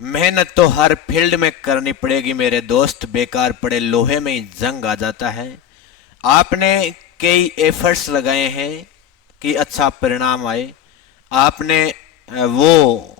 मेहनत तो हर फील्ड में करनी पड़ेगी मेरे दोस्त, बेकार पड़े लोहे में ही जंग आ जाता है। आपने कई एफर्ट्स लगाए हैं कि अच्छा परिणाम आए। आपने वो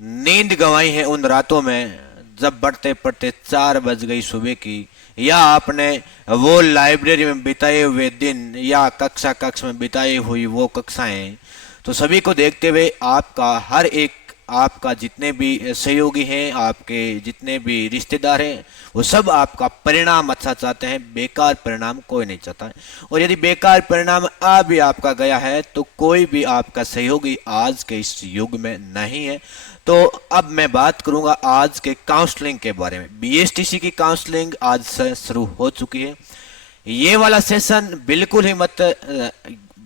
नींद गंवाई है उन रातों में जब बढ़ते पढ़ते 4 बज गई सुबह की, या आपने वो लाइब्रेरी में बिताए हुए दिन या कक्षा में बिताई हुई वो कक्षाएं। तो सभी को देखते हुए आपका हर एक, आपका जितने भी सहयोगी हैं, आपके जितने भी रिश्तेदार हैं, वो सब आपका परिणाम अच्छा चाहते हैं। बेकार परिणाम कोई नहीं चाहता है। और यदि बेकार परिणाम आ भी आपका गया है तो कोई भी आपका सहयोगी आज के इस युग में नहीं है। तो अब मैं बात करूंगा आज के काउंसलिंग के बारे में। बीएसटीसी की काउंसलिंग आज से शुरू हो चुकी है। ये वाला सेशन बिल्कुल ही मत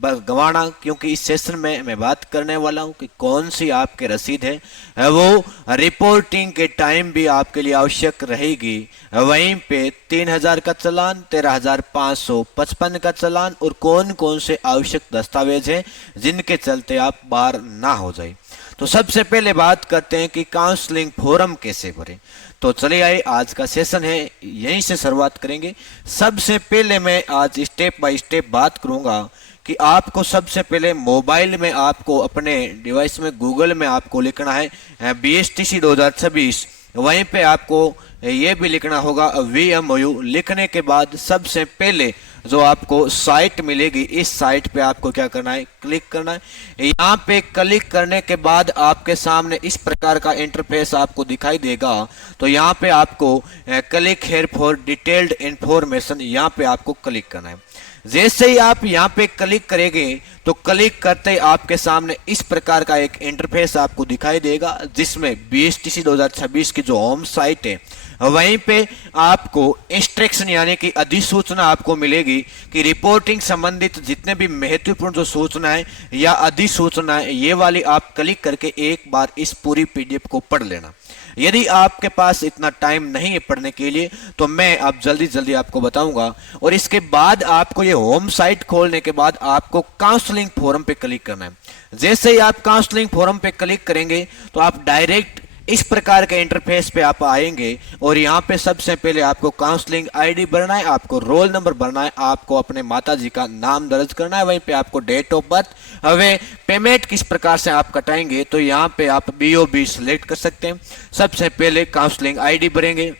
गंवाना, क्योंकि इस सेशन में मैं बात करने वाला हूं कि कौन सी आपके रसीद है वो रिपोर्टिंग के टाइम भी आपके लिए आवश्यक रहेगी। वहीं पे 3000 का चालान, 13,555 का चालान और कौन कौन से आवश्यक दस्तावेज हैं जिनके चलते आप बाहर ना हो जाए। तो सबसे पहले बात करते हैं कि काउंसलिंग फॉर्म कैसे भरें। तो चलिए आइए, आज का सेशन है, यहीं से शुरुआत करेंगे। सबसे पहले मैं आज स्टेप बाय स्टेप बात करूंगा कि आपको सबसे पहले मोबाइल में आपको अपने डिवाइस में गूगल में आपको लिखना है बीएसटीसी 2026। वहीं पे आपको ये भी लिखना होगा VMOU। लिखने के बाद सबसे पहले जो आपको साइट मिलेगी, इस साइट पे आपको क्या करना है, क्लिक करना है। यहाँ पे क्लिक करने के बाद आपके सामने इस प्रकार का इंटरफेस आपको दिखाई देगा। तो यहाँ पे आपको click here for detailed information, यहाँ पे आपको क्लिक करना है। जैसे ही आप यहाँ पे क्लिक करेंगे तो क्लिक करते ही आपके सामने इस प्रकार का एक इंटरफेस आपको दिखाई देगा, जिसमें बीएसटीसी 2026 की जो होम साइट है वहीं पे आपको इंस्ट्रक्शन यानी कि अधिसूचना आपको मिलेगी कि रिपोर्टिंग संबंधित जितने भी महत्वपूर्ण जो सूचना है या अधिसूचना है, ये वाली आप क्लिक करके एक बार इस पूरी पीडीएफ को पढ़ लेना। यदि आपके पास इतना टाइम नहीं है पढ़ने के लिए तो मैं अब जल्दी जल्दी आपको बताऊंगा। और इसके बाद आपको ये होम साइट खोलने के बाद आपको काउंसलिंग फोरम पे क्लिक करना है। जैसे ही आप काउंसलिंग फोरम पे क्लिक करेंगे तो आप डायरेक्ट इस प्रकार के इंटरफेस पे आप आएंगे और यहाँ पे सबसे पहले आपको काउंसलिंग आईडी भरना है, आपको रोल नंबर भरना है, आपको अपने माता जी का नाम दर्ज करना है, वहीं पे आपको डेट ऑफ बर्थ। हमें पेमेंट किस प्रकार से आप कटाएंगे तो यहाँ पे आप BOB सिलेक्ट कर सकते हैं। सबसे पहले काउंसलिंग आईडी भरेंगे।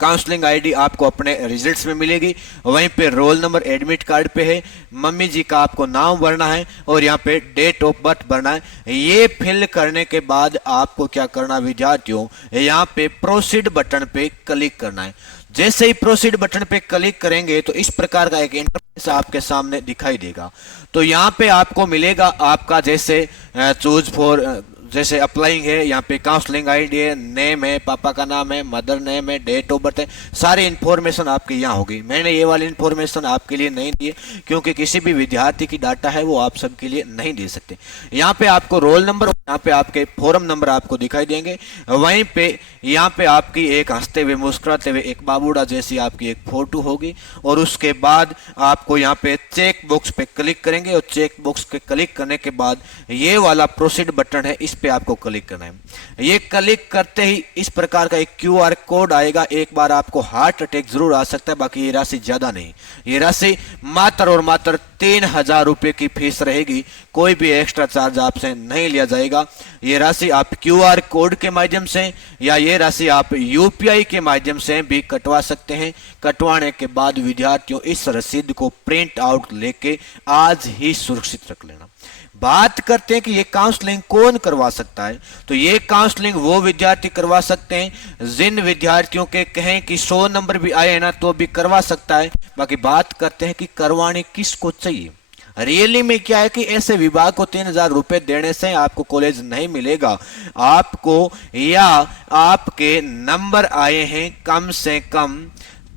काउंसलिंग आईडी आपको अपने रिजल्ट्स में मिलेगी। वहीं पे रोल नंबर एडमिट कार्ड पे है, मम्मी जी का आपको नाम भरना है और यहाँ पे डेट ऑफ बर्थ भरना है। ये फिल करने के बाद आपको क्या करना विद्यार्थियों, यहाँ पे प्रोसीड बटन पे क्लिक करना है। जैसे ही प्रोसीड बटन पे क्लिक करेंगे तो इस प्रकार का एक इंटरफेस आपके सामने दिखाई देगा। तो यहाँ पे आपको मिलेगा आपका जैसे चूज फॉर, जैसे अप्लाइंग है, यहाँ पे काउंसलिंग आईडी है, नेम है, पापा का नाम है, मदर नेम है, डेट ऑफ बर्थ है, सारी इन्फॉर्मेशन आपकी यहाँ होगी। मैंने ये वाली इन्फॉर्मेशन आपके लिए नहीं दी है क्योंकि किसी भी विद्यार्थी की डाटा है वो आप सबके लिए नहीं दे सकते। यहाँ पे आपको रोल नंबर, यहाँ पे आपके फॉर्म नंबर आपको दिखाई देंगे। वहीं पे यहाँ पे आपकी एक हंसते हुए मुस्कुराते हुए एक बाबूड़ा जैसी आपकी एक फोटो होगी। और उसके बाद आपको यहाँ पे चेक बॉक्स पे क्लिक करेंगे और चेक बॉक्स पे क्लिक करने के बाद ये वाला प्रोसीड बटन है, इस पे आपको क्लिक करना है। ये क्लिक करते ही इस प्रकार का एक QR कोड आएगा। एक बार आपको हार्ट अटैक जरूर आ सकता है, बाकी ये राशि ज्यादा नहीं। ये राशि मात्र और मात्र 3000 रुपए की फीस रहेगी। कोई भी एक्स्ट्रा चार्ज आपसे नहीं लिया जाएगा। ये राशि आप QR कोड के माध्यम से या ये राशि आप UPI के माध्यम से भी कटवा सकते हैं। कटवाने के बाद विद्यार्थियों इस रसीद को प्रिंट आउट लेके आज ही सुरक्षित रख लेना। बात करते हैं कि ये काउंसलिंग कौन करवा सकता है। तो ये काउंसलिंग वो विद्यार्थी करवा सकते हैं जिन विद्यार्थियों के कहें कि 100 नंबर भी आए ना तो भी करवा सकता है। बाकी बात करते हैं कि करवाने किसको चाहिए। रियली में क्या है कि ऐसे विभाग को 3000 रुपए देने से आपको कॉलेज नहीं मिलेगा। आपको या आपके नंबर आए हैं कम से कम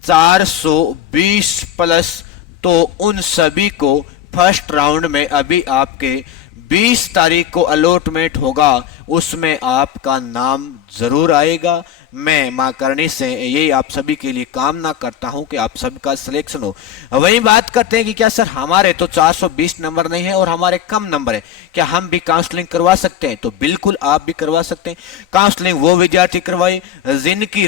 420 प्लस, तो उन सभी को फर्स्ट राउंड में अभी आपके 20 तारीख को अलॉटमेंट होगा, उसमें आपका नाम जरूर आएगा। मैं मां करनी से यही आप सभी के लिए कामना करता हूं कि आप सबका सिलेक्शन हो। वही बात करते हैं कि क्या सर हमारे तो 420 नंबर नहीं है और हमारे कम नंबर है, क्या हम भी काउंसलिंग करवा सकते हैं? तो बिल्कुल आप भी करवा सकते हैं। काउंसलिंग वो विद्यार्थी करवाए जिनकी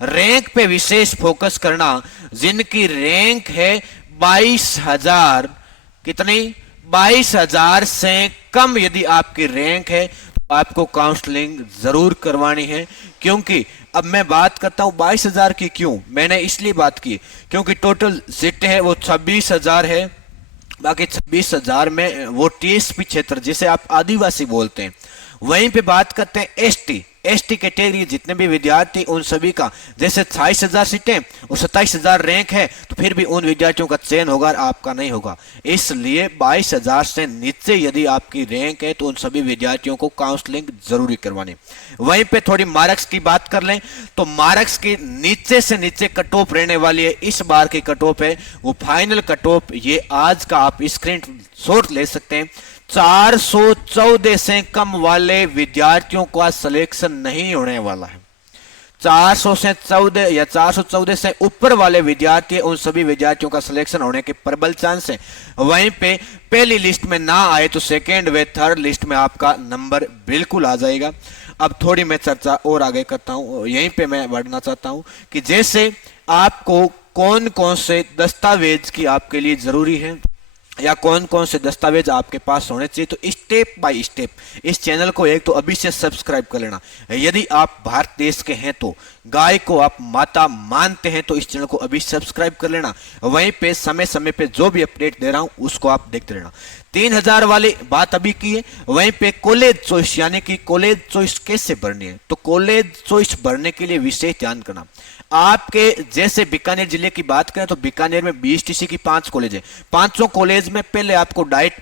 रैंक पे विशेष फोकस करना, जिनकी रैंक है 22,000, कितनी? 22,000 से कम यदि आपकी रैंक है तो आपको काउंसलिंग जरूर करवानी है। क्योंकि अब मैं बात करता हूं 22,000 की, क्यों मैंने इसलिए बात की क्योंकि टोटल सीटें है वो 26,000 है। बाकी 26,000 में वो टीएसपी क्षेत्र जिसे आप आदिवासी बोलते हैं, वहीं पे बात करते हैं एसटी कैटेगरी जितने भी विद्यार्थी, उन सभी का जैसे 28,000 सीटें और 27,000 रैंक है, तो फिर भी उन विद्यार्थियों का चयन होगा और आपका नहीं होगा। इसलिए 22,000 से नीचे यदि आपकी रैंक है तो उन सभी विद्यार्थियों को काउंसलिंग जरूरी करवानी। वहीं पे थोड़ी मार्क्स की बात कर लें तो मार्क्स की नीचे से नीचे कट ऑफ रहने वाली है। इस बार की कट ऑफ है वो फाइनल कट ऑफ, ये आज का आप स्क्रीन शॉट ले सकते हैं, 414 से कम वाले विद्यार्थियों का सिलेक्शन नहीं होने वाला है। 400 से 14 या 414 से ऊपर वाले विद्यार्थी, उन सभी विद्यार्थियों का सिलेक्शन होने के प्रबल चांस है। वहीं पे पहली लिस्ट में ना आए तो सेकेंड व थर्ड लिस्ट में आपका नंबर बिल्कुल आ जाएगा। अब थोड़ी मैं चर्चा और आगे करता हूं, यहीं पे मैं बढ़ना चाहता हूं कि जैसे आपको कौन कौन से दस्तावेज की आपके लिए जरूरी है या कौन कौन से दस्तावेज आपके पास होने चाहिए, तो स्टेप बाय स्टेप इस चैनल को एक तो अभी से सब्सक्राइब कर लेना। यदि आप भारत देश के हैं तो गाय को आप माता मानते हैं तो इस चैनल को अभी सब्सक्राइब कर लेना। वहीं पे समय समय पे जो भी अपडेट दे रहा हूं उसको आप देखते रहना। 3,000 वाली बात अभी की है। वहीं पे कॉलेज चॉइस यानी कि कॉलेज चॉइस कैसे भरनी है, तो कॉलेज चॉइस भरने के लिए विशेष ध्यान करना। आपके जैसे बीकानेर जिले की बात करें तो बीकानेर में बीएसटीसी की 5 कॉलेज है। 500 कॉलेज में पहले आपको डाइट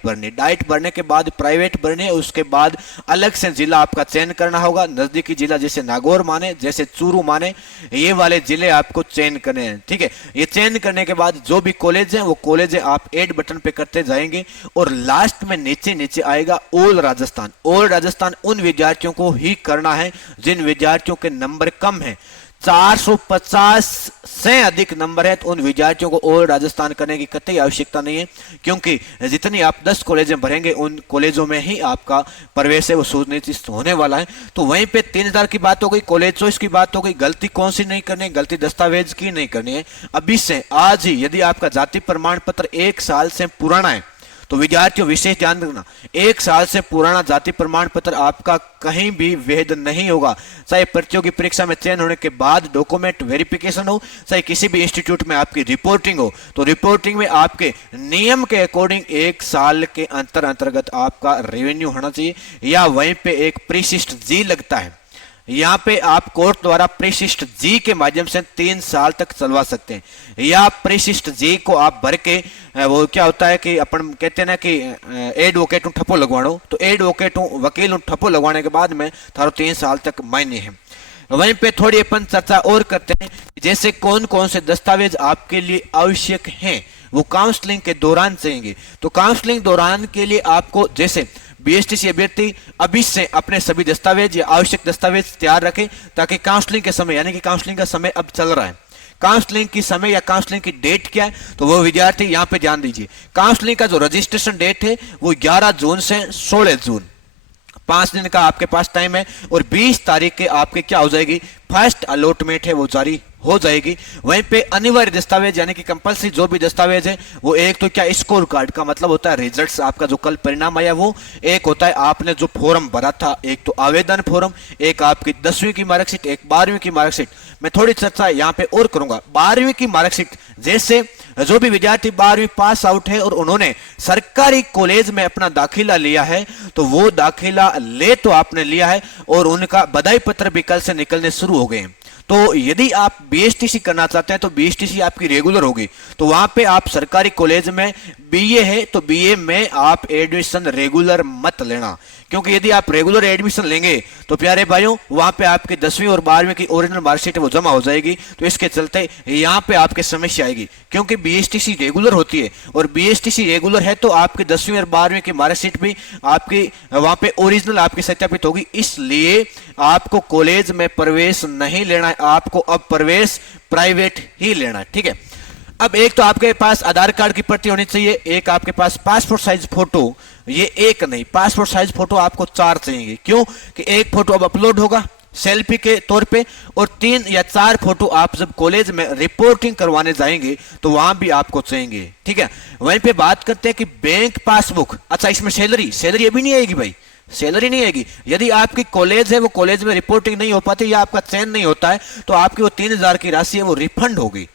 भरने के बाद प्राइवेट भरने, उसके बाद अलग से जिला आपका चयन करना होगा। नजदीकी जिला जैसे नागौर माने, जैसे चूरू माने, ये वाले जिले आपको चयन करने हैं। ठीक है, ये चयन करने के बाद जो भी कॉलेज है वो कॉलेज है आप ऐड बटन पे करते जाएंगे और लास्ट में नीचे नीचे आएगा ऑल राजस्थान। ऑल राजस्थान उन विद्यार्थियों को ही करना है जिन विद्यार्थियों के नंबर कम है। 450 से अधिक नंबर है तो उन विद्यार्थियों को और राजस्थान करने की कतई आवश्यकता नहीं है, क्योंकि जितनी आप 10 कॉलेजें भरेंगे उन कॉलेजों में ही आपका प्रवेश है वो सुनिश्चित होने वाला है। तो वहीं पे 3,000 की बात हो गई, कॉलेज चॉइस की बात हो गई। गलती कौन सी नहीं करनी है? गलती दस्तावेज की नहीं करनी है। अभी से आज ही यदि आपका जाति प्रमाण पत्र 1 साल से पुराना है तो विद्यार्थियों विशेष ध्यान रखना, 1 साल से पुराना जाति प्रमाण पत्र आपका कहीं भी वैध नहीं होगा। चाहे प्रतियोगी परीक्षा में चयन होने के बाद डॉक्यूमेंट वेरिफिकेशन हो, चाहे किसी भी इंस्टीट्यूट में आपकी रिपोर्टिंग हो, तो रिपोर्टिंग में आपके नियम के अकॉर्डिंग 1 साल के अंतर्गत आपका रेवेन्यू होना चाहिए। या वहीं पे एक परिशिष्ट जी लगता है, यहाँ पे आप कोर्ट द्वारा परिशिष्ट जी के माध्यम से 3 साल तक चलवा सकते हैं। या परिशिष्ट जी को आप भर के वो क्या होता है कि अपन कहते हैं ना कि एडवोकेट ठप्पो लगवानो, तो एडवोकेट वकील ठप्पो लगवाने के बाद में थारो 3 साल तक मायने है। वहीं पे थोड़ी अपन चर्चा और करते हैं जैसे कौन कौन से दस्तावेज आपके लिए आवश्यक हैं, वो काउंसलिंग के दौरान चाहिए। तो काउंसलिंग दौरान के लिए आपको जैसे बीएसटीसी अभ्यर्थी अभी से अपने सभी दस्तावेज या आवश्यक दस्तावेज तैयार रखें ताकि काउंसलिंग के समय, यानी कि काउंसलिंग का समय अब चल रहा है, काउंसलिंग की समय या काउंसलिंग की डेट क्या है तो वो विद्यार्थी यहां पे ध्यान दीजिए। काउंसलिंग का जो रजिस्ट्रेशन डेट है वो 11 जून से 16 जून, 5 दिन का आपके पास टाइम है। और 20 तारीख के आपके क्या हो जाएगी, फर्स्ट अलॉटमेंट है वो जारी हो जाएगी। वहीं पे अनिवार्य दस्तावेज यानी कि कंपलसरी जो भी दस्तावेज है वो एक तो क्या स्कोर कार्ड का मतलब होता है रिजल्ट्स, आपका जो कल परिणाम आया वो, एक होता है आपने जो फॉर्म भरा था, एक तो आवेदन फॉर्म, एक आपकी 10वीं की मार्कशीट, एक 12वीं की मार्कशीट। मैं थोड़ी चर्चा यहाँ पे और करूंगा। 12वीं की मार्कशीट, जैसे जो भी विद्यार्थी 12वीं पास आउट है और उन्होंने सरकारी कॉलेज में अपना दाखिला लिया है तो वो दाखिला ले तो आपने लिया है और उनका बधाई पत्र भी कल से निकलने शुरू हो गए हैं। तो यदि आप बीएसटीसी करना चाहते हैं तो बीएसटीसी आपकी रेगुलर होगी, तो वहां पे आप सरकारी कॉलेज में बीए है तो बीए में आप एडमिशन रेगुलर मत लेना, क्योंकि यदि आप रेगुलर एडमिशन लेंगे तो प्यारे भाइयों वहां पे आपकी 10वीं और 12वीं की ओरिजिनल मार्कशीट वो जमा हो जाएगी, तो इसके चलते यहाँ पे आपके समस्या आएगी। क्योंकि बीएसटीसी रेगुलर होती है और बीएसटीसी रेगुलर है तो आपकी 10वीं और 12वीं की मार्कशीट भी आपकी वहां पे ओरिजिनल आपकी सत्यापित होगी। इसलिए आपको कॉलेज में प्रवेश नहीं लेना है, आपको अब प्रवेश प्राइवेट ही लेना है। ठीक है, अब एक तो आपके पास आधार कार्ड की प्रति होनी चाहिए, एक आपके पास पासपोर्ट साइज फोटो, ये एक नहीं पासपोर्ट साइज फोटो आपको 4 चाहिए। क्यों कि एक फोटो अब अपलोड होगा सेल्फी के तौर पे, और 3 या 4 फोटो आप जब कॉलेज में रिपोर्टिंग करवाने जाएंगे तो वहां भी आपको चाहिए। ठीक है, वहीं पे बात करते हैं कि बैंक पासबुक। अच्छा, इसमें सैलरी अभी नहीं आएगी भाई, सैलरी नहीं आएगी। यदि आपकी कॉलेज है वो कॉलेज में रिपोर्टिंग नहीं हो पाती या आपका चयन नहीं होता है तो आपकी वो 3000 की राशि है वो रिफंड होगी।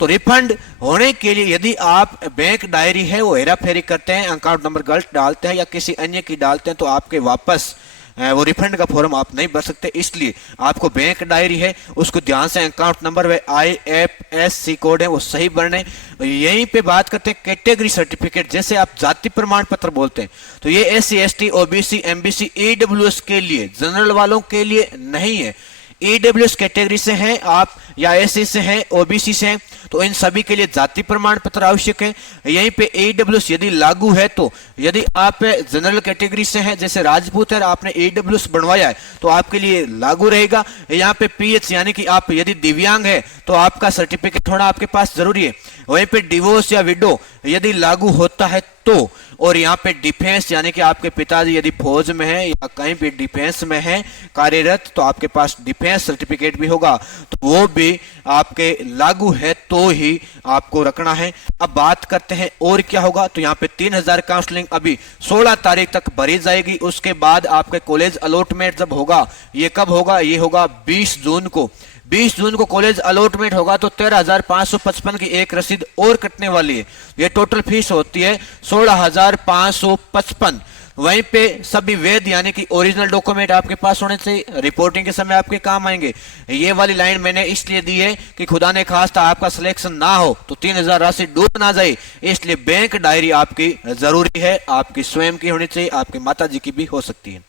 तो रिफंड होने के लिए यदि आप बैंक डायरी है वो हेरा फेरी करते हैं, अकाउंट नंबर गलत डालते हैं या किसी अन्य की डालते हैं तो आपके वापस वो रिफंड का फॉर्म आप नहीं भर सकते। इसलिए आपको बैंक डायरी है उसको ध्यान से अकाउंट नंबर व IFSC कोड है वो सही भरने। यहीं पे बात करते हैं कैटेगरी सर्टिफिकेट, जैसे आप जाति प्रमाण पत्र बोलते हैं तो ये SC ST OBC MBC EWS के लिए, जनरल वालों के लिए नहीं है। EWS कैटेगरी से हैं आप या SC से हैं OBC से हैं तो इन सभी के लिए जाति प्रमाण पत्र आवश्यक है। यहीं पे EWS यदि लागू है तो यदि आप जनरल कैटेगरी से हैं जैसे राजपूत है आपने EWS बनवाया है तो आपके लिए लागू रहेगा। यहाँ पे PH यानी कि आप यदि दिव्यांग है तो आपका सर्टिफिकेट होना आपके पास जरूरी है। वहीं पे डिवोर्स या विडो यदि लागू होता है तो, और यहाँ पे डिफेंस यानी कि आपके पिताजी यदि फौज में है या कहीं पे डिफेंस में है कार्यरत तो आपके पास डिफेंस सर्टिफिकेट भी होगा, तो वो भी आपके लागू है तो ही आपको रखना है। अब बात करते हैं और क्या होगा, तो यहाँ पे 3000 काउंसलिंग अभी 16 तारीख तक भरी जाएगी। उसके बाद आपके कॉलेज अलॉटमेंट जब होगा, ये कब होगा, ये होगा 20 जून को। 20 जून को कॉलेज अलॉटमेंट होगा तो 13,555 की एक रसीद और कटने वाली है। ये टोटल फीस होती है 16,555। वहीं पे सभी वैध यानी कि ओरिजिनल डॉक्यूमेंट आपके पास होने से रिपोर्टिंग के समय आपके काम आएंगे। ये वाली लाइन मैंने इसलिए दी है कि खुदा ने खास्ता आपका सिलेक्शन ना हो तो 3000 राशि डूब ना जाए, इसलिए बैंक डायरी आपकी जरूरी है। आपकी स्वयं की होनी चाहिए, आपकी माता जी की भी हो सकती है।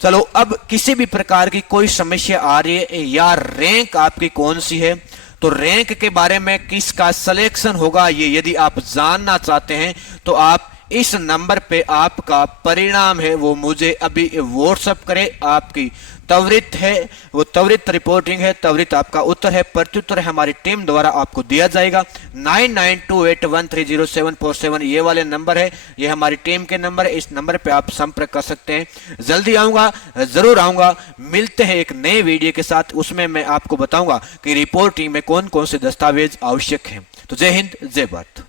चलो, अब किसी भी प्रकार की कोई समस्या आ रही है या रैंक आपकी कौन सी है, तो रैंक के बारे में किसका सिलेक्शन होगा ये यदि आप जानना चाहते हैं तो आप इस नंबर पे आपका परिणाम है वो मुझे अभी व्हाट्सएप करें। आपकी त्वरित है वो त्वरित रिपोर्टिंग है, त्वरित आपका उत्तर है, प्रत्युत्तर हमारी टीम द्वारा आपको दिया जाएगा। 9928130747 ये वाले नंबर है, ये हमारी टीम के नंबर है। इस नंबर पे आप संपर्क कर सकते हैं। जल्दी आऊंगा, जरूर आऊंगा। मिलते हैं एक नए वीडियो के साथ, उसमें मैं आपको बताऊंगा कि रिपोर्टिंग में कौन कौन से दस्तावेज आवश्यक हैं। तो जय हिंद, जय भारत।